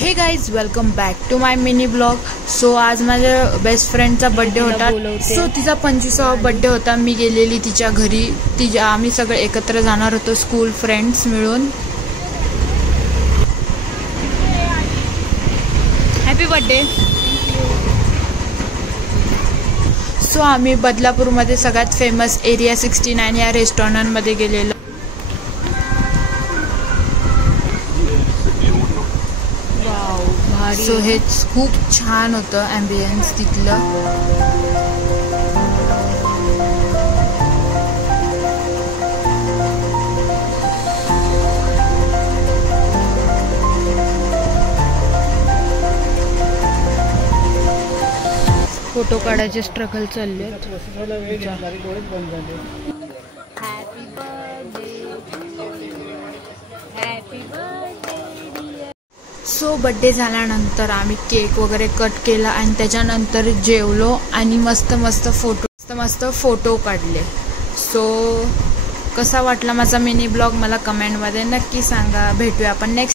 हे guys welcome back to my mini blog. So आज माझ्या बेस्ट फ्रेंडचा बर्थडे होता. सो तिचा 25वा बर्थडे होता. मी गेलेली तिच्या घरी. आम्ही सगळे एकत्र जाणार होतो, स्कूल फ्रेंड्स मिळून. Happy birthday. सो आम्ही बदलापूरमध्ये सगळ्यात फेमस एरिया 69 या रेस्टॉरंटमध्ये गेलेलो. सो हे खूप छान होतं ॲम्बियन्स तिथलं. फोटो काढायचे स्ट्रगल चालले. सो बड्डे झाल्यानंतर आम्ही केक वगैरे कट केला आणि त्याच्यानंतर जेवलो आणि मस्त फोटो काढले. सो कसा वाटला माझा मिनी ब्लॉग मला कमेंटमध्ये नक्की सांगा. भेटूया आपण नेक्स्ट